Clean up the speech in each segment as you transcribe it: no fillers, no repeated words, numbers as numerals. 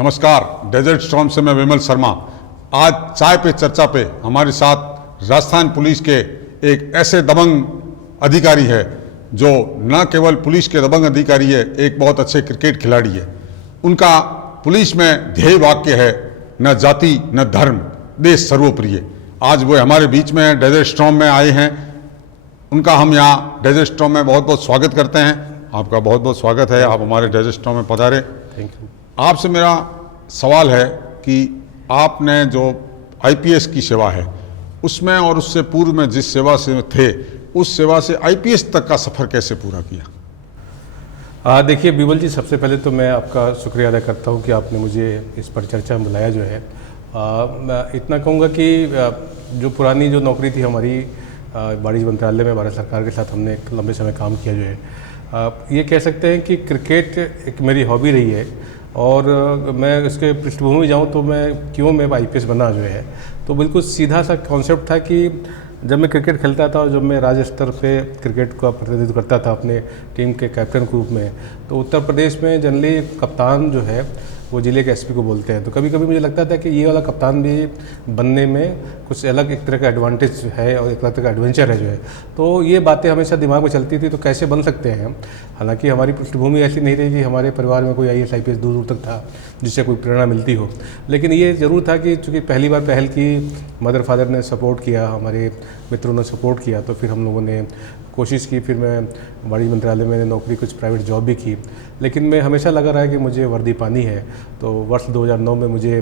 नमस्कार, desert storm से मैं विमल शर्मा। आज चाय पे चर्चा पे हमारे साथ राजस्थान पुलिस के एक ऐसे दबंग अधिकारी है जो न केवल पुलिस के दबंग अधिकारी है, एक बहुत अच्छे क्रिकेट खिलाड़ी है। उनका पुलिस में ध्येय वाक्य है, न जाति न धर्म, देश सर्वोप्रिय। आज वो हमारे बीच में डेजर्ट स्टॉर्म में आए हैं। उनका हम यहाँ डेजर्ट स्टॉर्म में बहुत बहुत स्वागत करते हैं। आपका बहुत बहुत स्वागत है, आप हमारे डेजर्ट स्टॉर्म में पधारे। Thank you. आपसे मेरा सवाल है कि आपने जो आईपीएस की सेवा है उसमें और उससे पूर्व में जिस सेवा से थे उस सेवा से आईपीएस तक का सफ़र कैसे पूरा किया? देखिए बिमल जी, सबसे पहले तो मैं आपका शुक्रिया अदा करता हूँ कि आपने मुझे इस पर चर्चा में बुलाया जो है। मैं इतना कहूँगा कि जो पुरानी जो नौकरी थी हमारी वाणिज्य मंत्रालय में भारत सरकार के साथ हमने एक लंबे समय काम किया जो है, ये कह सकते हैं कि क्रिकेट एक मेरी हॉबी रही है। और मैं इसके पृष्ठभूमि में जाऊँ तो मैं आईपीएस बना जो है, तो बिल्कुल सीधा सा कॉन्सेप्ट था कि जब मैं क्रिकेट खेलता था और जब मैं राज्य स्तर पे क्रिकेट का प्रतिनिधित्व करता था अपने टीम के कैप्टन के रूप में, तो उत्तर प्रदेश में जनरली कप्तान जो है वो जिले के एसपी को बोलते हैं। तो कभी कभी मुझे लगता था कि ये वाला कप्तान भी बनने में कुछ अलग एक तरह का एडवांटेज है और एक तरह का एडवेंचर है जो है। तो ये बातें हमेशा दिमाग में चलती थी, तो कैसे बन सकते हैं हम। हालांकि हमारी पृष्ठभूमि ऐसी नहीं रही कि हमारे परिवार में कोई आईएएस आईपीएस दूर दूर तक था जिससे कोई प्रेरणा मिलती हो, लेकिन ये ज़रूर था कि चूँकि पहली बार पहल की, मदर फादर ने सपोर्ट किया, हमारे मित्रों ने सपोर्ट किया, तो फिर हम लोगों ने कोशिश की। फिर मैं वाणिज्य मंत्रालय में नौकरी, कुछ प्राइवेट जॉब भी की, लेकिन मैं हमेशा लगा रहा है कि मुझे वर्दी पानी है। तो वर्ष 2009 में मुझे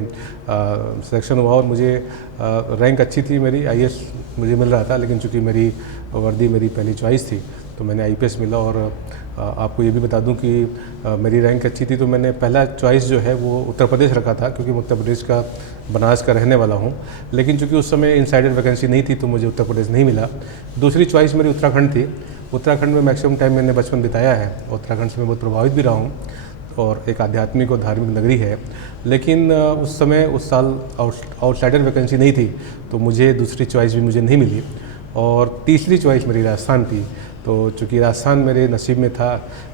सिलेक्शन हुआ और मुझे रैंक अच्छी थी मेरी, आईएएस मुझे मिल रहा था, लेकिन चूँकि मेरी वर्दी मेरी पहली चॉइस थी तो मैंने आईपीएस मिला। और आपको ये भी बता दूं कि मेरी रैंक अच्छी थी तो मैंने पहला चॉइस जो है वो उत्तर प्रदेश रखा था, क्योंकि मैं उत्तर प्रदेश का बनारस का रहने वाला हूं। लेकिन चूंकि उस समय इनसाइडर वैकेंसी नहीं थी तो मुझे उत्तर प्रदेश नहीं मिला। दूसरी चॉइस मेरी उत्तराखंड थी। उत्तराखंड में मैक्सिमम टाइम मैंने बचपन बिताया है, उत्तराखंड से मैं बहुत प्रभावित भी रहा हूँ और एक आध्यात्मिक और धार्मिक नगरी है। लेकिन उस समय उस साल आउटसाइडर वैकेंसी नहीं थी तो मुझे दूसरी चॉइस भी मुझे नहीं मिली। और तीसरी चॉइस मेरी राजस्थान थी। तो चूँकि राजस्थान मेरे नसीब में था,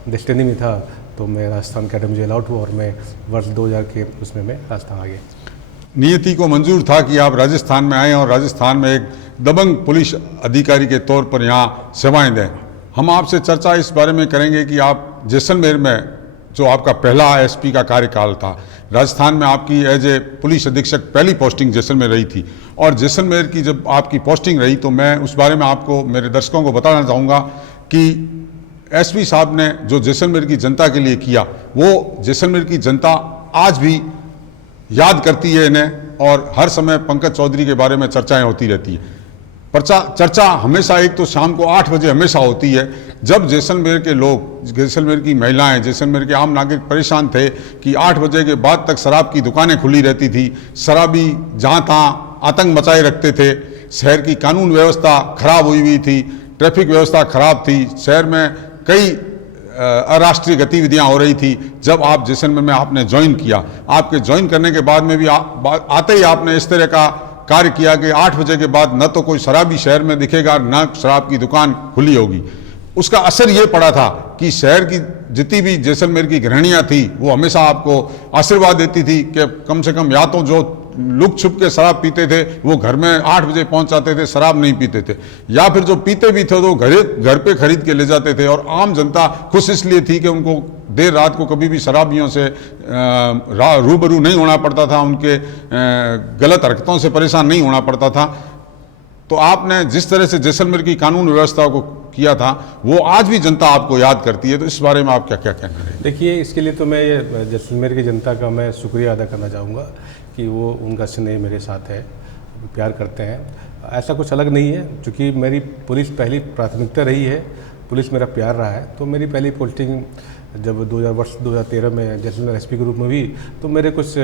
डेस्टिनी में था, तो मैं राजस्थान कैडर मुझे अलाउट हुआ और मैं वर्ष 2000 के उसमें मैं राजस्थान आ गया। नियति को मंजूर था कि आप राजस्थान में आएँ और राजस्थान में एक दबंग पुलिस अधिकारी के तौर पर यहाँ सेवाएं दें। हम आपसे चर्चा इस बारे में करेंगे कि आप जैसलमेर में जो आपका पहला एसपी का कार्यकाल था, राजस्थान में आपकी एज ए पुलिस अधीक्षक पहली पोस्टिंग जैसलमेर रही थी, और जैसलमेर की जब आपकी पोस्टिंग रही तो मैं उस बारे में आपको, मेरे दर्शकों को बताना चाहूँगा कि एसपी साहब ने जो जैसलमेर की जनता के लिए किया वो जैसलमेर की जनता आज भी याद करती है इन्हें, और हर समय पंकज चौधरी के बारे में चर्चाएं होती रहती है। चर्चा हमेशा एक तो शाम को 8 बजे हमेशा होती है, जब जैसलमेर के लोग, जैसलमेर की महिलाएं, जैसलमेर के आम नागरिक परेशान थे कि 8 बजे के बाद तक शराब की दुकानें खुली रहती थी, शराबी जहाँ तहाँ आतंक मचाए रखते थे, शहर की कानून व्यवस्था खराब हुई थी, ट्रैफिक व्यवस्था खराब थी, शहर में कई अराष्ट्रीय गतिविधियां हो रही थी। जब आप जैसलमेर में आपने ज्वाइन किया, आपके ज्वाइन करने के बाद में भी आते ही आपने इस तरह का कार्य किया कि 8 बजे के बाद न तो कोई शराबी शहर में दिखेगा, न शराब की दुकान खुली होगी। उसका असर ये पड़ा था कि शहर की जितनी भी जैसलमेर की गृहिणियां थी वो हमेशा आपको आशीर्वाद देती थी कि कम से कम या तो जो लुक छुप के शराब पीते थे वो घर में 8 बजे पहुंच जाते थे, शराब नहीं पीते थे, या फिर जो पीते भी थे तो घर पे खरीद के ले जाते थे। और आम जनता खुश इसलिए थी कि उनको देर रात को कभी भी शराबियों से रूबरू नहीं होना पड़ता था, उनके गलत हरकतों से परेशान नहीं होना पड़ता था। तो आपने जिस तरह से जैसलमेर की कानून व्यवस्था को किया था वो आज भी जनता आपको याद करती है, तो इस बारे में आप क्या क्या कहना है? देखिए, इसके लिए तो मैं ये जैसलमेर की जनता का मैं शुक्रिया अदा करना चाहूँगा कि वो, उनका स्नेह मेरे साथ है, प्यार करते हैं। ऐसा कुछ अलग नहीं है, चूँकि मेरी पुलिस पहली प्राथमिकता रही है, पुलिस मेरा प्यार रहा है। तो मेरी पहली पोस्टिंग जब 2013 में जैसलमेर एसपी के रूप में हुई तो मेरे कुछ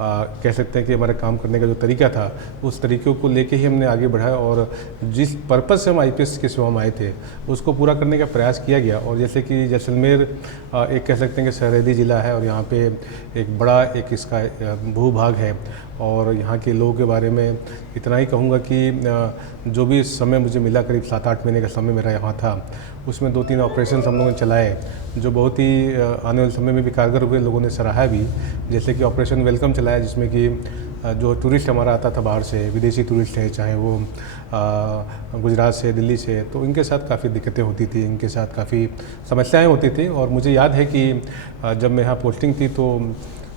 कह सकते हैं कि हमारे काम करने का जो तरीका था, उस तरीक़ों को लेके ही हमने आगे बढ़ाया और जिस पर्पज़ से हम आईपीएस की सेवा में आए थे उसको पूरा करने का प्रयास किया गया। और जैसे कि जैसलमेर एक कह सकते हैं कि सरहदी ज़िला है और यहाँ पे एक बड़ा एक इसका भूभाग है और यहाँ के लोगों के बारे में इतना ही कहूँगा कि जो भी समय मुझे मिला, करीब 7-8 महीने का समय मेरा यहाँ था, उसमें 2-3 ऑपरेशन हम लोगों ने चलाए जो बहुत ही आने वाले समय में भी कारगर हुए, लोगों ने सराहा भी। जैसे कि ऑपरेशन वेलकम चलाया जिसमें कि जो टूरिस्ट हमारा आता था बाहर से, विदेशी टूरिस्ट है, चाहे वो गुजरात से, दिल्ली से, तो इनके साथ काफ़ी दिक्कतें होती थी, इनके साथ काफ़ी समस्याएं होती थी। और मुझे याद है कि जब मैं यहाँ पोस्टिंग थी तो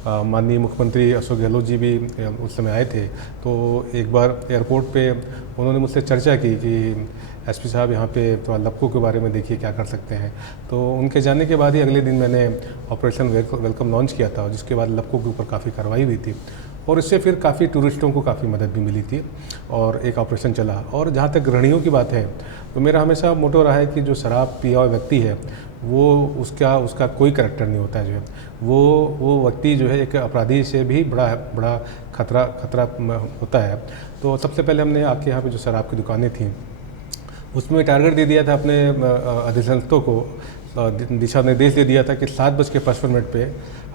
माननीय मुख्यमंत्री अशोक गहलोत जी भी उस समय आए थे। तो एक बार एयरपोर्ट पे उन्होंने मुझसे चर्चा की कि एसपी साहब यहाँ पे थोड़ा लपको के बारे में देखिए क्या कर सकते हैं। तो उनके जाने के बाद ही अगले दिन मैंने ऑपरेशन वेलकम लॉन्च किया था, जिसके बाद लपको के ऊपर काफ़ी कार्रवाई हुई थी और इससे फिर काफ़ी टूरिस्टों को काफ़ी मदद भी मिली थी और एक ऑपरेशन चला। और जहाँ तक गृहिणियों की बात है तो मेरा हमेशा मोटो रहा है कि जो शराब पिया हुआ व्यक्ति है वो उसका कोई करैक्टर नहीं होता है, जो है वो व्यक्ति जो है एक अपराधी से भी बड़ा खतरा होता है। तो सबसे पहले हमने आपके यहाँ पे जो शराब की दुकानें थीं उसमें टारगेट दे दिया था अपने अधिशासितों को, दिशा निर्देश दे दिया था कि 7:55 पे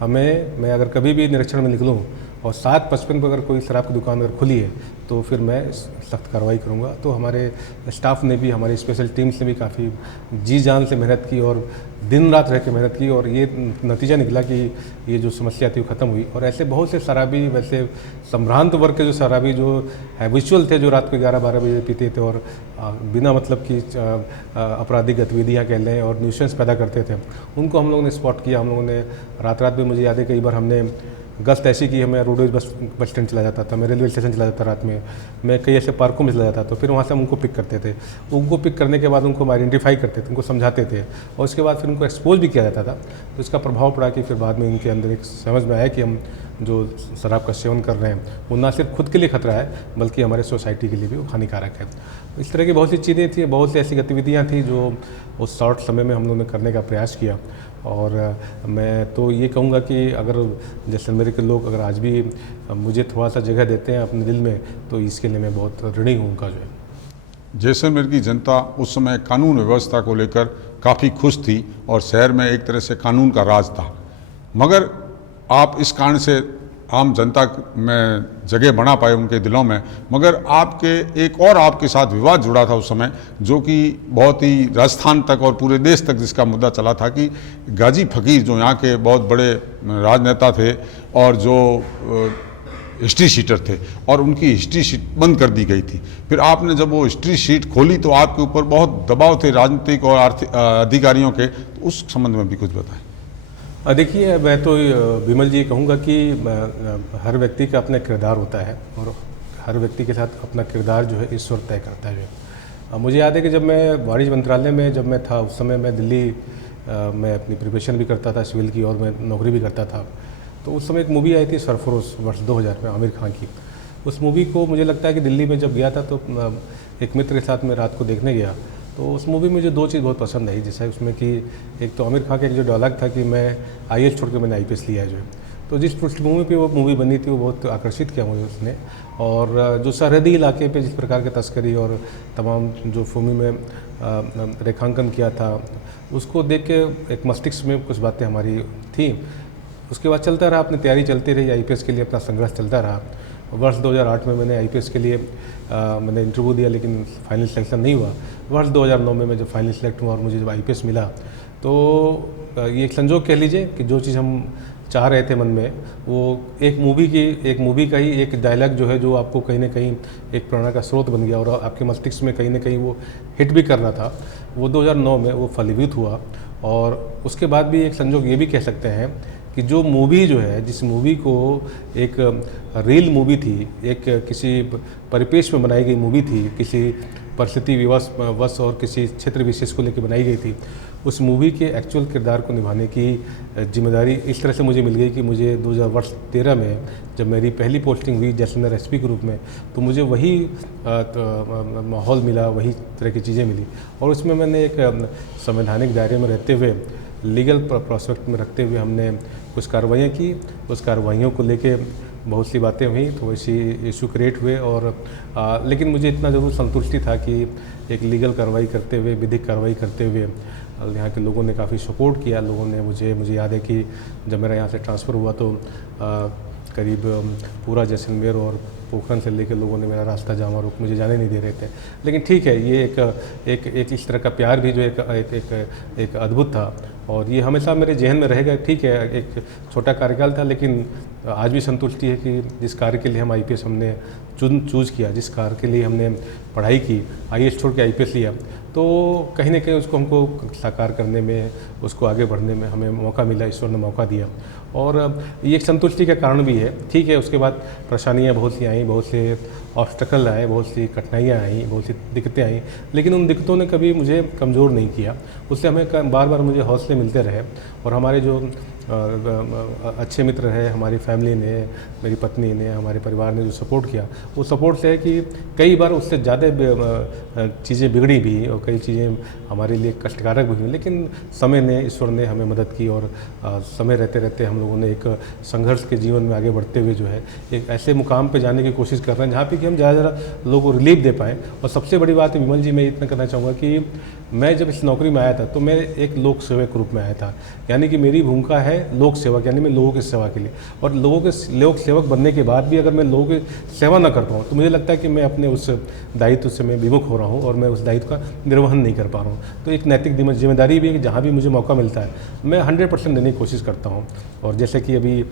मैं अगर कभी भी निरीक्षण में निकलूँ और 7:55 पर अगर कोई शराब की दुकान अगर खुली है तो फिर मैं सख्त कार्रवाई करूँगा। तो हमारे स्टाफ ने भी, हमारी स्पेशल टीम्स ने भी काफ़ी जी जान से मेहनत की और दिन रात रह के मेहनत की और ये नतीजा निकला कि ये जो समस्या थी वो ख़त्म हुई। और ऐसे बहुत से शराबी, वैसे संभ्रांत वर्ग के जो शराबी जो हैबिचुअल थे, जो रात को 11-12 बजे पीते थे और बिना मतलब की आपराधिक गतिविधियाँ कर लें और न्यूसेंस पैदा करते थे, उनको हम लोगों ने स्पॉट किया। हम लोगों ने रात में, मुझे याद है कई बार हमने गश्त ऐसी की, मैं रोडवेज बस स्टैंड चला जाता था, मैं रेलवे स्टेशन चला जाता रात में, मैं कई ऐसे पार्कों में चला जाता, तो फिर वहाँ से हम उनको पिक करते थे। उनको पिक करने के बाद उनको हम आइडेंटिफाई करते थे, उनको समझाते थे और उसके बाद फिर उनको एक्सपोज भी किया जाता था। तो इसका प्रभाव पड़ा कि फिर बाद में इनके अंदर एक समझ में आया कि हम जो शराब का सेवन कर रहे हैं वो ना सिर्फ खुद के लिए खतरा है बल्कि हमारे सोसाइटी के लिए भी वो हानिकारक है। इस तरह की बहुत सी चीज़ें थी, बहुत सी ऐसी गतिविधियाँ थी जो उस शॉर्ट समय में हम लोगों ने करने का प्रयास किया। और मैं तो ये कहूँगा कि अगर जैसलमेर के लोग अगर आज भी मुझे थोड़ा सा जगह देते हैं अपने दिल में, तो इसके लिए मैं बहुत ऋणी हूँ उनका। जो है जैसलमेर की जनता उस समय कानून व्यवस्था को लेकर काफ़ी खुश थी और शहर में एक तरह से कानून का राज था, मगर आप इस कारण से आम जनता में जगह बना पाए उनके दिलों में। मगर आपके साथ विवाद जुड़ा था उस समय, जो कि बहुत ही राजस्थान तक और पूरे देश तक जिसका मुद्दा चला था कि गाजी फकीर जो यहाँ के बहुत बड़े राजनेता थे और जो हिस्ट्री शीटर थे, और उनकी हिस्ट्री शीट बंद कर दी गई थी। फिर आपने जब वो हिस्ट्री शीट खोली तो आपके ऊपर बहुत दबाव थे राजनीतिक और आर्थिक अधिकारियों के, तो उस संबंध में भी कुछ बताएं। देखिए, मैं तो विमल जी कहूँगा कि हर व्यक्ति का अपना किरदार होता है और हर व्यक्ति के साथ अपना किरदार जो है ईश्वर तय करता है। जो है मुझे याद है कि जब मैं वाणिज्य मंत्रालय में जब मैं था, उस समय मैं दिल्ली में अपनी प्रिपरेशन भी करता था सिविल की और मैं नौकरी भी करता था। तो उस समय एक मूवी आई थी सरफरोश वर्ष 2000 में, आमिर खान की। उस मूवी को मुझे लगता है कि दिल्ली में जब गया था तो एक मित्र के साथ मैं रात को देखने गया, तो उस मूवी में मुझे 2 चीज़ बहुत पसंद आई। जैसे उसमें कि एक तो आमिर खान का एक जो डायलॉग था कि मैं IAS छोड़ के मैंने IPS लिया है। जो है तो जिस पृष्ठभूमि पे वो मूवी बनी थी वो बहुत आकर्षित किया मुझे उसने। और जो सरहदी इलाके पे जिस प्रकार की तस्करी और तमाम जो फिल्म में रेखांकन किया था, उसको देख के एक मस्तिष्क में कुछ बातें हमारी थी। उसके बाद चलता रहा, अपनी तैयारी चलती रही, IPS के लिए अपना संघर्ष चलता रहा। वर्ष 2008 में मैंने IPS के लिए मैंने इंटरव्यू दिया, लेकिन फाइनल सिलेक्शन नहीं हुआ। वर्ष 2009 में मैं जब फाइनल सिलेक्ट हुआ और मुझे जब IPS मिला, तो ये एक संजोग कह लीजिए कि जो चीज़ हम चाह रहे थे मन में, वो एक मूवी का ही एक डायलॉग जो है, जो आपको कहीं ना कहीं एक प्रेरणा का स्रोत बन गया और आपके मस्तिष्क में कहीं ना कहीं वो हिट भी कर रहा था, वो 2009 में वो फलीभूत हुआ। और उसके बाद भी एक संजोग ये भी कह सकते हैं कि जो मूवी जो है, जिस मूवी को एक रियल मूवी थी, एक किसी परिपेश में बनाई गई मूवी थी, किसी परिस्थिति विवश और किसी क्षेत्र विशेष को लेकर बनाई गई थी, उस मूवी के एक्चुअल किरदार को निभाने की जिम्मेदारी इस तरह से मुझे मिल गई कि मुझे 2013 में जब मेरी पहली पोस्टिंग हुई जैसलमेर SP के रूप में, तो मुझे वही माहौल मिला, वही तरह की चीज़ें मिली। और उसमें मैंने एक संवैधानिक दायरे में रहते हुए, लीगल प्रोस्पेक्ट में रखते हुए हमने कुछ कार्रवाइयाँ की। उस कार्रवाइयों को लेके बहुत सी बातें हुई, थोड़ी सी इशू क्रिएट हुए और लेकिन मुझे इतना ज़रूर संतुष्टि था कि एक लीगल कार्रवाई करते हुए, विधिक कार्रवाई करते हुए यहाँ के लोगों ने काफ़ी सपोर्ट किया। लोगों ने मुझे याद है कि जब मेरा यहाँ से ट्रांसफ़र हुआ तो करीब पूरा जैसलमेर और पोखरन से लेकर लोगों ने मेरा रास्ता जामा रोक, मुझे जाने नहीं दे रहे थे। लेकिन ठीक है, ये एक इस तरह का प्यार भी जो एक अद्भुत था और ये हमेशा मेरे जहन में रहेगा। ठीक है, एक छोटा कार्यकाल था, लेकिन आज भी संतुष्टि है कि जिस कार्य के लिए हम IPS हमने चूज़ किया, जिस कार्य के लिए हमने पढ़ाई की, IAS छोड़ के IPS लिया, तो कहीं ना कहीं उसको हमको साकार करने में, उसको आगे बढ़ने में हमें मौका मिला, ईश्वर ने मौका दिया और ये एक संतुष्टि का कारण भी है। ठीक है, उसके बाद परेशानियाँ बहुत सी आई, बहुत से ऑब्स्टकल आए, बहुत सी कठिनाइयाँ आई, बहुत सी दिक्कतें आई, लेकिन उन दिक्कतों ने कभी मुझे कमज़ोर नहीं किया। उससे हमें बार बार मुझे हौसले मिलते रहे और हमारे जो अच्छे मित्र रहे, हमारी फैमिली ने, मेरी पत्नी ने, हमारे परिवार ने जो सपोर्ट किया, वो सपोर्ट से है कि कई बार उससे ज़्यादा चीज़ें बिगड़ी भी और कई चीज़ें हमारे लिए कष्टकारक भी हुई, लेकिन समय ने, ईश्वर ने हमें मदद की और समय रहते रहते हम लोगों ने एक संघर्ष के जीवन में आगे बढ़ते हुए जो है एक ऐसे मुकाम पे जाने की कोशिश कर रहे हैं जहाँ पे कि हम ज़्यादा लोगों को रिलीफ दे पाएँ। और सबसे बड़ी बात है विमल जी, मैं इतना करना चाहूँगा कि मैं जब इस नौकरी में आया था तो मैं एक लोक सेवक रूप में आया था, यानी कि मेरी भूमिका है लोक सेवक, यानी मैं लोगों की सेवा के लिए, और लोक सेवक बनने के बाद भी अगर मैं लोगों की सेवा ना कर पाऊँ तो मुझे लगता है कि मैं अपने उस दायित्व से मैं विमुख हो रहा हूँ और मैं उस दायित्व का निर्वहन नहीं कर पा रहा हूँ। तो एक नैतिक जिम्मेदारी भी है कि जहाँ भी मुझे मौका मिलता है मैं 100% देने की कोशिश करता हूँ। और जैसे कि अभी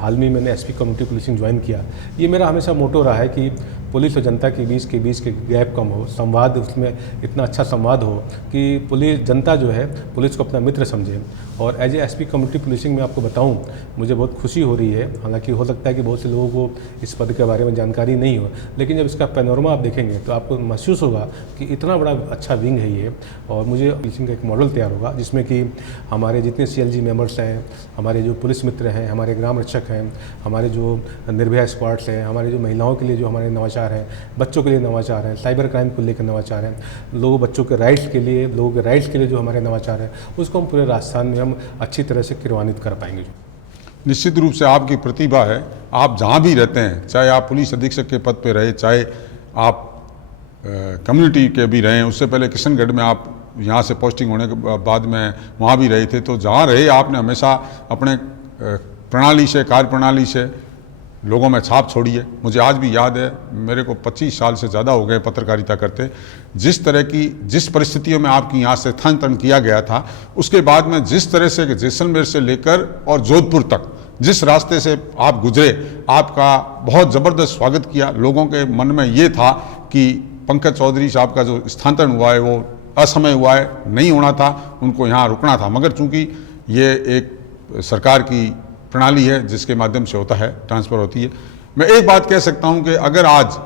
हाल में मैंने SP कम्युनिटी पुलिसिंग ज्वाइन किया, ये मेरा हमेशा मोटो रहा है कि पुलिस और जनता के बीच के गैप कम हो, संवाद उसमें इतना अच्छा संवाद हो कि जनता जो है पुलिस को अपना मित्र समझे। और as a SP community policing में आपको बताऊं, मुझे बहुत खुशी हो रही है, हालांकि हो सकता है कि बहुत से लोगों को इस पद के बारे में जानकारी नहीं हो, लेकिन जब इसका पैनोरमा आप देखेंगे तो आपको महसूस होगा कि इतना बड़ा अच्छा विंग है ये। और मुझे पुलिसिंग का एक मॉडल तैयार होगा जिसमें कि हमारे जितने CLG मेंबर्स हैं, हमारे जो पुलिस मित्र हैं, हमारे ग्राम रक्षक हैं, हमारे जो निर्भया स्क्वाड्स हैं, हमारे जो महिलाओं के लिए जो हमारे नवाचार हैं, बच्चों के लिए नवाचार हैं, साइबर क्राइम को लेकर नवाचार हैं, बच्चों के राइट्स के लिए जो हमारे नवाचार हैं, उसको हम पूरे राजस्थान में हम अच्छी तरह से क्रियान्वित कर पाएंगे। निश्चित रूप से आपकी प्रतिभा है, आप जहाँ भी रहते हैं, चाहे आप पुलिस अधीक्षक के पद पे रहे, चाहे आप कम्युनिटी के भी रहे, उससे पहले किशनगढ़ में आप यहाँ से पोस्टिंग होने के बाद में वहाँ भी रहे थे, तो जहाँ रहे आपने हमेशा अपने प्रणाली से, कार्य प्रणाली से लोगों में छाप छोड़ी है। मुझे आज भी याद है, मेरे को 25 साल से ज़्यादा हो गए पत्रकारिता करते, जिस परिस्थितियों में आपकी यहाँ से स्थानांतरण किया गया था, उसके बाद में जिस तरह से जैसलमेर से लेकर और जोधपुर तक जिस रास्ते से आप गुजरे, आपका बहुत ज़बरदस्त स्वागत किया। लोगों के मन में ये था कि पंकज चौधरी साहब का जो स्थानांतरण हुआ है वो असमय हुआ है, नहीं होना था, उनको यहाँ रुकना था, मगर चूँकि ये एक सरकार की प्रणाली है जिसके माध्यम से होता है, ट्रांसफ़र होती है। मैं एक बात कह सकता हूं कि अगर आज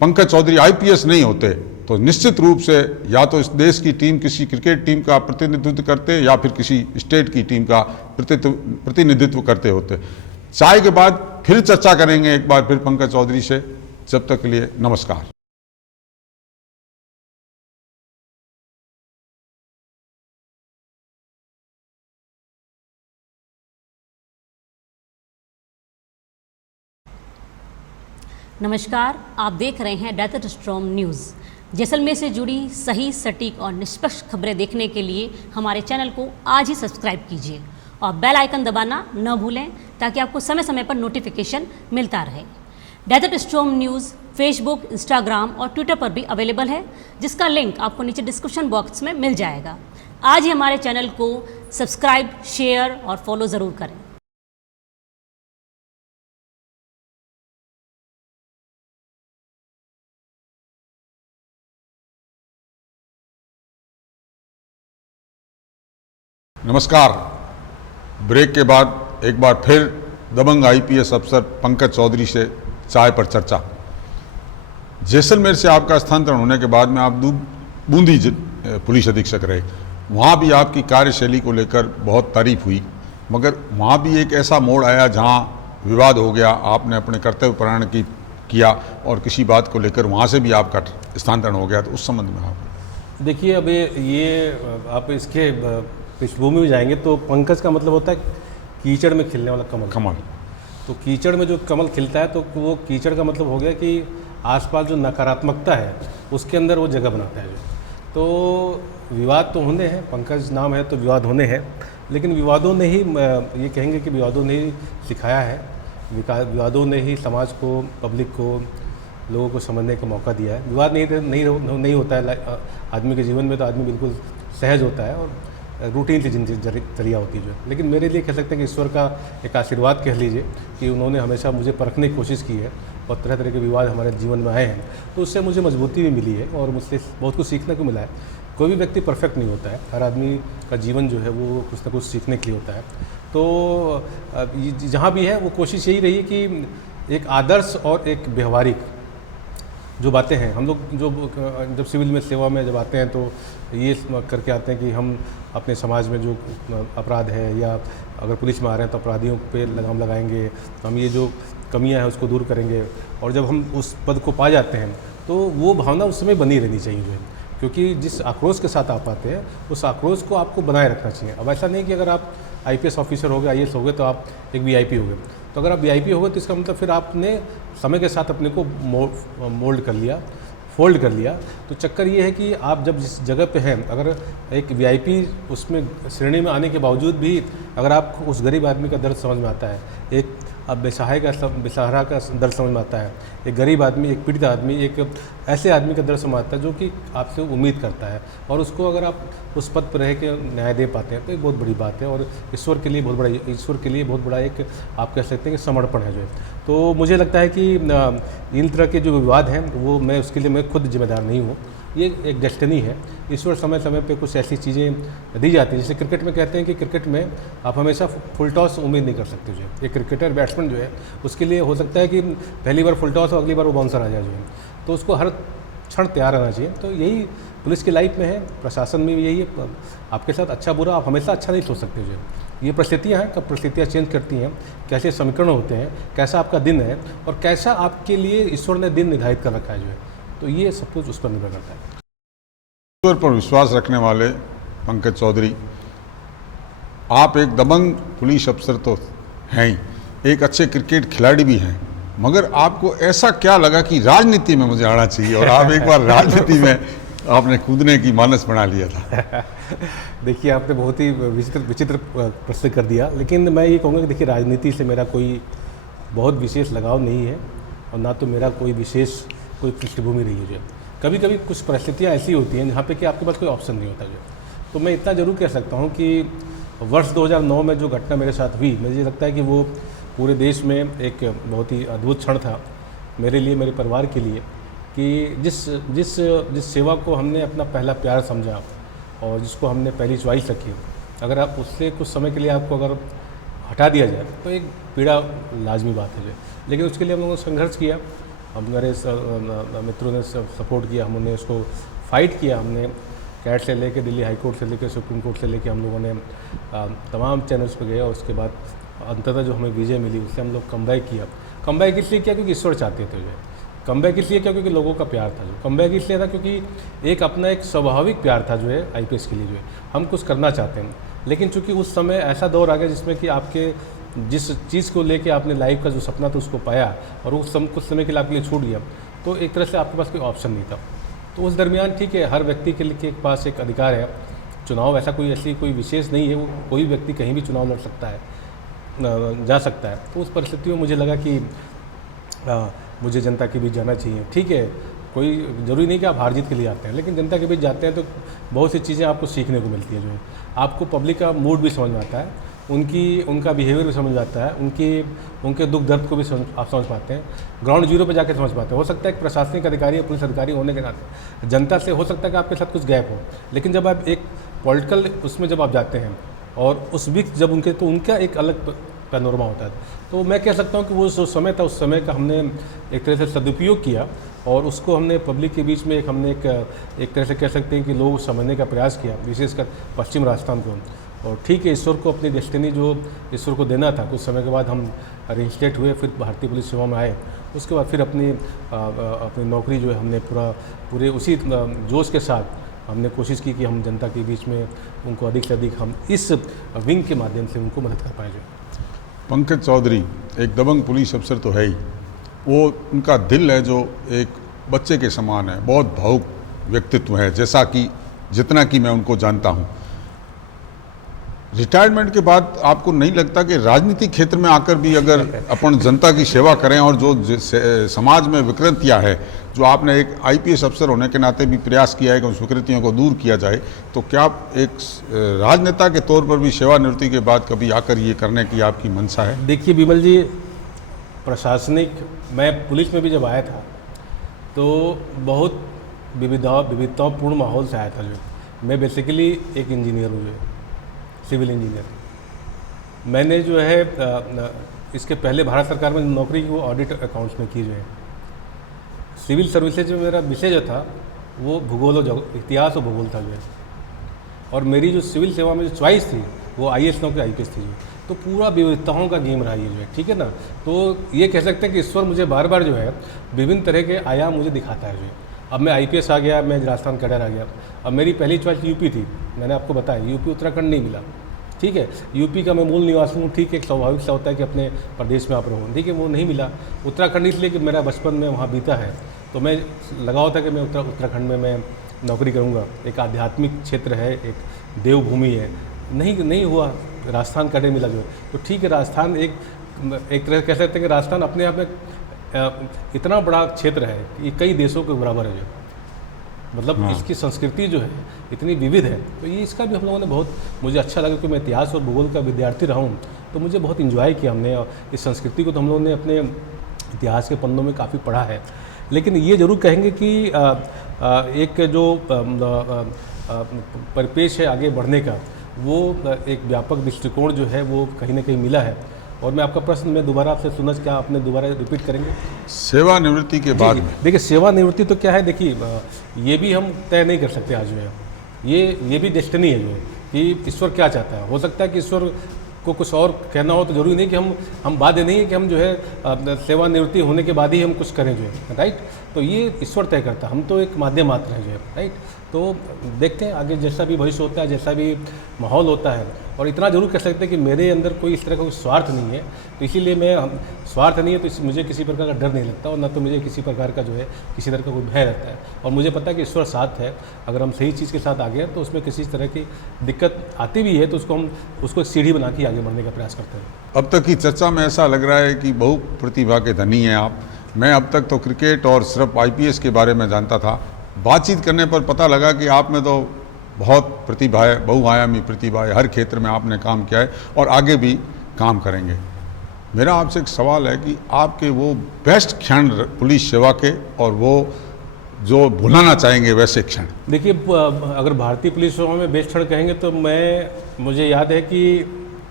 पंकज चौधरी IPS नहीं होते तो निश्चित रूप से या तो इस देश की टीम किसी क्रिकेट टीम का प्रतिनिधित्व करते या फिर किसी स्टेट की टीम का प्रतिनिधित्व करते होते। चाय के बाद फिर चर्चा करेंगे एक बार फिर पंकज चौधरी से। जब तक के लिए नमस्कार। नमस्कार, आप देख रहे हैं डेजर्ट स्टॉर्म न्यूज़। जैसलमेर से जुड़ी सही, सटीक और निष्पक्ष खबरें देखने के लिए हमारे चैनल को आज ही सब्सक्राइब कीजिए और बेल आइकन दबाना न भूलें ताकि आपको समय समय पर नोटिफिकेशन मिलता रहे। Desert storm news Facebook, Instagram और ट्विटर पर भी अवेलेबल है, जिसका लिंक आपको नीचे डिस्क्रिप्शन बॉक्स में मिल जाएगा। आज ही हमारे चैनल को सब्सक्राइब, शेयर और फॉलो ज़रूर करें। नमस्कार। ब्रेक के बाद एक बार फिर दबंग IPS अफसर पंकज चौधरी से चाय पर चर्चा। जैसलमेर से आपका स्थानांतरण होने के बाद में आप बूंदी पुलिस अधीक्षक रहे, वहाँ भी आपकी कार्यशैली को लेकर बहुत तारीफ हुई, मगर वहाँ भी एक ऐसा मोड़ आया जहाँ विवाद हो गया, आपने अपने कर्तव्य पालन किया और किसी बात को लेकर वहाँ से भी आपका स्थानांतरण हो गया, तो उस संबंध में आप देखिए। अब ये आप इसके पृष्ठभूमि में जाएंगे तो पंकज का मतलब होता है कीचड़ में खिलने वाला कमल। तो कीचड़ में जो कमल खिलता है तो वो कीचड़ का मतलब हो गया कि आसपास जो नकारात्मकता है उसके अंदर वो जगह बनाता है जो। तो विवाद तो होने हैं, पंकज नाम है तो विवाद होने हैं, लेकिन विवादों ने ही ये कहेंगे कि विवादों ने ही सिखाया है, विवादों ने ही समाज को, पब्लिक को, लोगों को समझने का मौका दिया है। विवाद नहीं होता है आदमी के जीवन में, तो आदमी बिल्कुल सहज होता है और रूटीन सी जरिया होती है जो। लेकिन मेरे लिए कह सकते हैं कि ईश्वर का एक आशीर्वाद कह लीजिए कि उन्होंने हमेशा मुझे परखने की कोशिश की है और तरह तरह के विवाद हमारे जीवन में आए हैं, तो उससे मुझे मजबूती भी मिली है और मुझसे बहुत कुछ सीखने को मिला है। कोई भी व्यक्ति परफेक्ट नहीं होता है, हर आदमी का जीवन जो है वो कुछ ना कुछ सीखने के लिए होता है। तो जहाँ भी है वो कोशिश यही रही कि एक आदर्श और एक व्यवहारिक जो बातें हैं, हम लोग जब सिविल में सेवा में जब आते हैं तो ये करके आते हैं कि हम अपने समाज में जो अपराध है या अगर पुलिस में आ रहे हैं तो अपराधियों पे लगाम लगाएंगे, हम ये जो कमियां हैं उसको दूर करेंगे। और जब हम उस पद को पा जाते हैं तो वो भावना उस समय बनी रहनी चाहिए जो है, क्योंकि जिस आक्रोश के साथ आप आते हैं उस आक्रोश को आपको बनाए रखना चाहिए। अब ऐसा नहीं कि अगर आप IPS ऑफिसर हो गए, IAS हो गए तो आप एक VIP हो गए। तो अगर आप VIP हो गए तो इसका मतलब फिर आपने समय के साथ अपने को मोल्ड कर लिया, फोल्ड कर लिया। तो चक्कर ये है कि आप जब जिस जगह पे हैं, अगर एक VIP उसमें श्रेणी में आने के बावजूद भी अगर आपको उस गरीब आदमी का दर्द समझ में आता है, एक अब बेसहारा का दर्द समझ में आता है, एक गरीब आदमी, एक पीड़ित आदमी, एक ऐसे आदमी का दर्द समझ में आता है जो कि आपसे उम्मीद करता है, और उसको अगर आप उस पद पर रह के न्याय दे पाते हैं तो एक बहुत बड़ी बात है और ईश्वर के लिए बहुत बड़ा एक आप कह सकते हैं कि समर्पण है जो है। तो मुझे लगता है कि इन तरह के जो विवाद हैं वो उसके लिए मैं खुद जिम्मेदार नहीं हूँ, ये एक डेस्टिनी है। ईश्वर समय समय पे कुछ ऐसी चीज़ें दी जाती हैं, जैसे क्रिकेट में कहते हैं कि क्रिकेट में आप हमेशा फुल टॉस उम्मीद नहीं कर सकते जो है। एक क्रिकेटर बैट्समैन जो है उसके लिए हो सकता है कि पहली बार फुल टॉस और अगली बार वो बाउंसर आ जाए जो है, तो उसको हर क्षण तैयार रहना चाहिए। तो यही पुलिस की लाइफ में है, प्रशासन में भी यही है। आपके साथ अच्छा बुरा आप हमेशा अच्छा नहीं सोच सकते जो है। ये परिस्थितियाँ हैं, कब परिस्थितियाँ चेंज करती हैं, कैसे समीकरण होते हैं, कैसा आपका दिन है और कैसा आपके लिए ईश्वर ने दिन निर्धारित कर रखा है जो है, तो ये सब कुछ उस पर निर्भर करता है। ईश्वर पर विश्वास रखने वाले पंकज चौधरी, आप एक दबंग पुलिस अफसर तो हैं ही, एक अच्छे क्रिकेट खिलाड़ी भी हैं, मगर आपको ऐसा क्या लगा कि राजनीति में मुझे आना चाहिए और आप एक बार राजनीति में आपने कूदने की मानस बना लिया था? देखिए, आपने बहुत ही विचित्र प्रश्न कर दिया, लेकिन मैं ये कहूँगा कि देखिए, राजनीति से मेरा कोई बहुत विशेष लगाव नहीं है और ना तो मेरा कोई विशेष कोई पृष्ठभूमि रही है जो। कभी कभी कुछ परिस्थितियाँ ऐसी होती हैं जहाँ पे कि आपके पास कोई ऑप्शन नहीं होता जो। तो मैं इतना ज़रूर कह सकता हूँ कि वर्ष 2009 में जो घटना मेरे साथ हुई, मुझे लगता है कि वो पूरे देश में एक बहुत ही अद्भुत क्षण था मेरे लिए, मेरे परिवार के लिए, कि जिस सेवा को हमने अपना पहला प्यार समझा और जिसको हमने पहली चॉइस रखी, अगर आप उससे कुछ समय के लिए आपको अगर हटा दिया जाए तो एक पीड़ा लाजमी बात है जो। लेकिन उसके लिए हम लोगों ने संघर्ष किया, हमारे मित्रों ने सपोर्ट किया, हमने उसको फाइट किया। हमने कैट से लेके दिल्ली हाई कोर्ट से लेके सुप्रीम कोर्ट से लेके हम लोगों ने तमाम चैनल्स पे गए और उसके बाद अंततः जो हमें विजय मिली उससे हम लोग कमबैक किया। कमबैक इसलिए किया क्योंकि ईश्वर चाहते थे जो। कमबैक इसलिए क्या, क्योंकि लोगों का प्यार था जो। कमबैक इसलिए था क्योंकि एक अपना एक स्वाभाविक प्यार था जो है IPS के लिए जो है। हम कुछ करना चाहते हैं, लेकिन चूंकि उस समय ऐसा दौर आ गया जिसमें कि आपके जिस चीज़ को लेके आपने लाइफ का जो सपना था उसको पाया और वो कुछ समय के लिए आपके लिए छूट गया, तो एक तरह से आपके पास कोई ऑप्शन नहीं था। तो उस दरमियान ठीक है, हर व्यक्ति के पास एक अधिकार है, चुनाव ऐसा कोई विशेष नहीं है, वो कोई व्यक्ति कहीं भी चुनाव लड़ सकता है, जा सकता है। तो उस परिस्थिति में मुझे लगा कि मुझे जनता के बीच जाना चाहिए। ठीक है, कोई ज़रूरी नहीं कि आप हार जीत के लिए आते हैं, लेकिन जनता के बीच जाते हैं तो बहुत सी चीज़ें आपको सीखने को मिलती है जो है। आपको पब्लिक का मूड भी समझ में आता है, उनका बिहेवियर भी समझ में आता है, उनके दुख दर्द को भी आप समझ पाते हैं, ग्राउंड जीरो पे जाके समझ पाते हैं। हो सकता है एक प्रशासनिक अधिकारी या पुलिस अधिकारी होने के नाते जनता से हो सकता है कि आपके साथ कुछ गैप हो, लेकिन जब आप एक पॉलिटिकल उसमें जब आप जाते हैं और उस बीच जब उनका एक अलग पैनोरमा होता है, तो मैं कह सकता हूँ कि वो जो समय था उस समय का हमने एक तरह से सदुपयोग किया और उसको हमने पब्लिक के बीच में हमने एक तरह से कह सकते हैं कि लोग समझने का प्रयास किया, विशेषकर पश्चिम राजस्थान को। और ठीक है, ईश्वर को अपनी डेस्टिनी जो ईश्वर को देना था, कुछ समय के बाद हम रिइंस्टेट हुए, फिर भारतीय पुलिस सेवा में आए। उसके बाद फिर अपनी नौकरी जो है हमने पूरे उसी जोश के साथ हमने कोशिश की कि हम जनता के बीच में उनको अधिक से अधिक हम इस विंग के माध्यम से उनको मदद कर पाए। जो पंकज चौधरी एक दबंग पुलिस अफसर तो है ही, वो उनका दिल है जो एक बच्चे के समान है, बहुत भावुक व्यक्तित्व है, जैसा कि जितना कि मैं उनको जानता हूँ। रिटायरमेंट के बाद आपको नहीं लगता कि राजनीतिक क्षेत्र में आकर भी अगर अपन जनता की सेवा करें और जो समाज में विकृतियाँ है, जो आपने एक आईपीएस अफसर होने के नाते भी प्रयास किया है कि उस विकृतियों को दूर किया जाए, तो क्या एक राजनेता के तौर पर भी सेवानिवृत्ति के बाद कभी आकर ये करने की आपकी मंशा है? देखिए बिमल जी, प्रशासनिक, मैं पुलिस में भी जब आया था तो बहुत विविधतापूर्ण माहौल से आया था। जो मैं बेसिकली एक इंजीनियर हूँ, जो सिविल इंजीनियर। मैंने जो है इसके पहले भारत सरकार में नौकरी की वो ऑडिट अकाउंट्स में की। जो है सिविल सर्विसेज में मेरा विषय जो था वो भूगोल और इतिहास और भूगोल था। जो है और मेरी जो सिविल सेवा में जो चॉइस थी वो आईएएस नौकरी आईपीएस थी। जो तो पूरा विविधताओं का गेम रहा ये, जो है ठीक है ना। तो ये कह सकते हैं कि ईश्वर मुझे बार बार जो है विभिन्न तरह के आयाम मुझे दिखाता है। जो अब मैं आईपीएस आ गया, मैं राजस्थान कैडर आ गया। अब मेरी पहली चॉइस यूपी थी, मैंने आपको बताया यूपी उत्तराखंड नहीं मिला, ठीक है। यूपी का मैं मूल निवासी हूँ, ठीक है, एक स्वाभाविक सा होता है कि अपने प्रदेश में आप रहो, ठीक है, वो नहीं मिला। उत्तराखंड इसलिए कि मेरा बचपन में वहाँ बीता है, तो मैं लगा होता कि मैं उत्तराखंड में मैं नौकरी करूँगा। एक आध्यात्मिक क्षेत्र है, एक देवभूमि है, नहीं हुआ। राजस्थान कैडर मिला जो है, तो ठीक है। राजस्थान एक तरह कह सकते हैं कि राजस्थान अपने आप में इतना बड़ा क्षेत्र है कि कई देशों के बराबर है। जो मतलब इसकी संस्कृति जो है इतनी विविध है, तो ये इसका भी हम लोगों ने बहुत, मुझे अच्छा लगा कि मैं इतिहास और भूगोल का विद्यार्थी रहा हूँ, तो मुझे बहुत इन्जॉय किया हमने। और इस संस्कृति को तो हम लोगों ने अपने इतिहास के पन्नों में काफ़ी पढ़ा है। लेकिन ये ज़रूर कहेंगे कि एक जो परिपेश है आगे बढ़ने का, वो एक व्यापक दृष्टिकोण जो है वो कहीं ना कहीं मिला है। और मैं आपका प्रश्न मैं दोबारा आपसे सुना, क्या आपने दोबारा रिपीट करेंगे? सेवानिवृत्ति के बाद देखिए, सेवानिवृत्ति तो क्या है, देखिए ये भी हम तय नहीं कर सकते आज। जो है ये भी डेस्टिनी है, जो है कि ईश्वर क्या चाहता है। हो सकता है कि ईश्वर को कुछ और कहना हो, तो जरूरी नहीं कि हम बाध्य नहीं है कि हम जो है सेवानिवृत्ति होने के बाद ही हम कुछ करें, जो है राइट। तो ये ईश्वर तय करता है, हम तो एक माध्यम मात्र हैं, जो है राइट। तो देखते हैं आगे जैसा भी भविष्य होता है, जैसा भी माहौल होता है। और इतना जरूर कह सकते हैं कि मेरे अंदर कोई इस तरह का कोई स्वार्थ नहीं है, तो इसीलिए स्वार्थ नहीं है तो मुझे किसी प्रकार का डर नहीं लगता, और ना तो मुझे किसी प्रकार का जो है किसी तरह का कोई भय रहता है। और मुझे पता है कि ईश्वर साथ है, अगर हम सही चीज़ के साथ आगे हैं तो उसमें किसी तरह की दिक्कत आती भी है तो उसको एक सीढ़ी बना के आगे बढ़ने का प्रयास करते हैं। अब तक की चर्चा में ऐसा लग रहा है कि बहु प्रतिभा के धनी हैं आप। मैं अब तक तो क्रिकेट और सिर्फ आईपीएस के बारे में जानता था, बातचीत करने पर पता लगा कि आप में तो बहुत प्रतिभा है, बहुआयामी प्रतिभा है, हर क्षेत्र में आपने काम किया है और आगे भी काम करेंगे। मेरा आपसे एक सवाल है कि आपके वो बेस्ट क्षण पुलिस सेवा के और वो जो भुलाना चाहेंगे वैसे क्षण? देखिए, अगर भारतीय पुलिस सेवा में बेस्ट क्षण कहेंगे तो मुझे याद है कि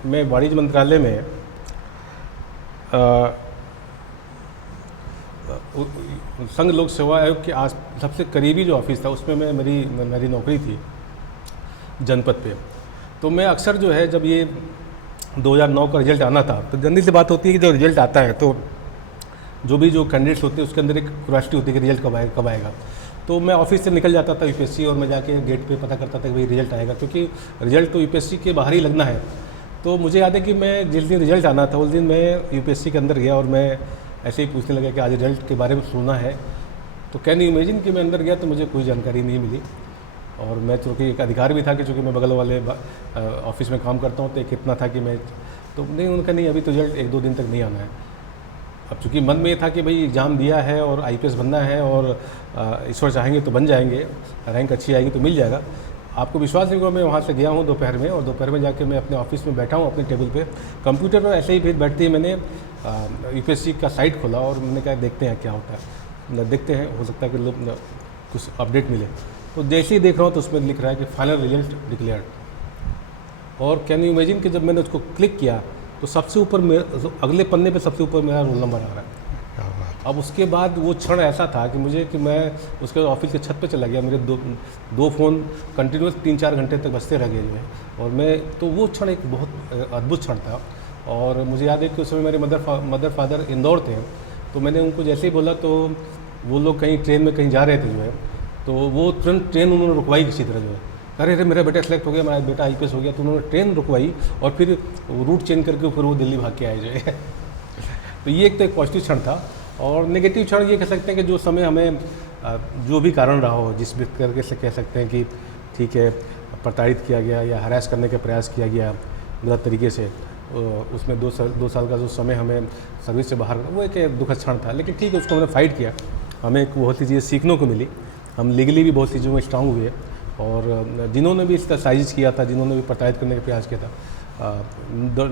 मैं वाणिज्य मंत्रालय में संघ लोक सेवा आयोग के सबसे करीबी जो ऑफिस था उसमें मेरी नौकरी थी जनपद पे। तो मैं अक्सर जो है जब ये 2009 का रिजल्ट आना था, तो जल्दी सी बात होती है कि जो रिजल्ट आता है तो जो कैंडिडेट्स होते हैं उसके अंदर एक क्यूरियोसिटी होती है कि रिजल्ट कब आएगा। तो मैं ऑफिस से निकल जाता था यूपीएससी, और मैं जाके गेट पे पता करता था कि भाई रिजल्ट आएगा, क्योंकि रिजल्ट तो यूपीएससी के बाहर ही लगना है। तो मुझे याद है कि मैं जिस दिन रिजल्ट आना था उस दिन मैं यूपीएससी के अंदर गया और मैं ऐसे ही पूछने लगा कि आज रिजल्ट के बारे में सुना है। तो कैन यू इमेजिन कि मैं अंदर गया तो मुझे कोई जानकारी नहीं मिली। और मैं चूँकि एक अधिकार भी था कि चूँकि मैं बगल वाले ऑफिस में काम करता हूँ, तो एक इतना था कि मैं तो नहीं, उनका नहीं, अभी तो रिजल्ट 1-2 दिन तक नहीं आना है। अब चूँकि मन में ये था कि भाई एग्ज़ाम दिया है और आईपीएस बनना है और ईश्वर चाहेंगे तो बन जाएंगे, रैंक अच्छी आएगी तो मिल जाएगा। आपको विश्वास नहीं होगा, मैं वहाँ से गया हूँ दोपहर में, और दोपहर में जाके मैं अपने ऑफिस में बैठा हूँ अपने टेबल पे, कंप्यूटर पर ऐसे ही फिर बैठते ही मैंने यूपीएससी का साइट खोला और मैंने कहा देखते हैं क्या होता है, देखते हैं, हो सकता है कि कुछ अपडेट मिले। तो जैसे ही देख रहा हूँ तो उसमें लिख रहा है कि फाइनल रिजल्ट डिक्लेयर्ड। और कैन यू इमेजिन कि जब मैंने उसको क्लिक किया तो सबसे ऊपर अगले पन्ने पे सबसे ऊपर मेरा रोल नंबर आ रहा है। अब उसके बाद वो क्षण ऐसा था कि मैं उसके ऑफिस के छत पे चला गया, मेरे दो फ़ोन कंटिन्यूस 3-4 घंटे तक बजते रह गए जो है। और मैं तो वो क्षण एक बहुत अद्भुत क्षण था। और मुझे याद है कि उस समय मेरे मदर फादर इंदौर थे, तो मैंने उनको जैसे ही बोला तो वो लोग कहीं ट्रेन में कहीं जा रहे थे जो है, तो वो तुरंत ट्रेन उन्होंने रुकवाई किसी तरह जो है। अरे अरे मेरा बेटा सेलेक्ट हो गया, मेरा बेटा IPS हो गया, तो उन्होंने ट्रेन रुकवाई और फिर रूट चेंज करके फिर वो दिल्ली भाग के आए जो है। तो ये एक तो एक पॉजिटिव क्षण था। और नेगेटिव क्षण ये कह सकते हैं कि जो समय हमें जो भी कारण रहा हो, जिस भी करके से कह सकते हैं कि ठीक है प्रताड़ित किया गया या हरास करने का प्रयास किया गया गलत तरीके से, उसमें 2 साल का जो समय हमें सर्विस से बाहर, वो एक दुखद क्षण था। लेकिन ठीक है, उसको हमने फाइट किया, हमें एक बहुत सी चीज़ें सीखने को मिली, हम लीगली भी बहुत सी चीज़ों में स्ट्रांग हुए। और जिन्होंने भी इसका साजिश किया था, जिन्होंने भी प्रताड़ित करने का प्रयास किया था,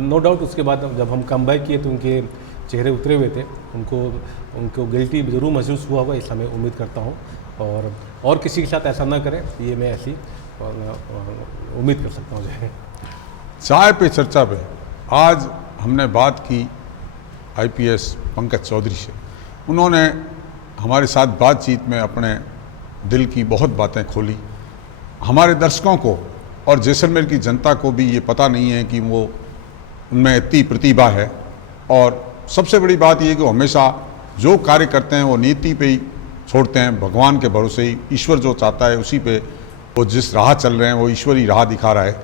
नो डाउट उसके बाद जब हम कम बैक किए तो उनके चेहरे उतरे हुए थे, उनको गिल्टी ज़रूर महसूस हुआ होगा, इसलिए मैं उम्मीद करता हूँ और किसी के साथ ऐसा ना करें, ये मैं ऐसी उम्मीद कर सकता हूँ जो है। चाय पे चर्चा पे आज हमने बात की IPS पंकज चौधरी से। उन्होंने हमारे साथ बातचीत में अपने दिल की बहुत बातें खोली। हमारे दर्शकों को और जैसलमेर की जनता को भी ये पता नहीं है कि वो उनमें इतनी प्रतिभा है। और सबसे बड़ी बात ये कि वो हमेशा जो कार्य करते हैं वो नीति पे ही छोड़ते हैं, भगवान के भरोसे ही। ईश्वर जो चाहता है उसी पे वो जिस राह चल रहे हैं वो ईश्वरी राह दिखा रहा है।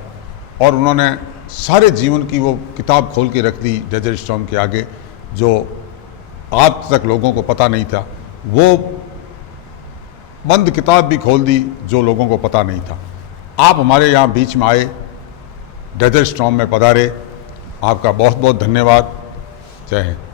और उन्होंने सारे जीवन की वो किताब खोल के रख दी डेजर्ट स्टॉर्म के आगे, जो आज तक लोगों को पता नहीं था। वो बंद किताब भी खोल दी जो लोगों को पता नहीं था। आप हमारे यहाँ बीच में आए, डेजर्ट स्टॉर्म में पधारे, आपका बहुत बहुत धन्यवाद। जय हिंद।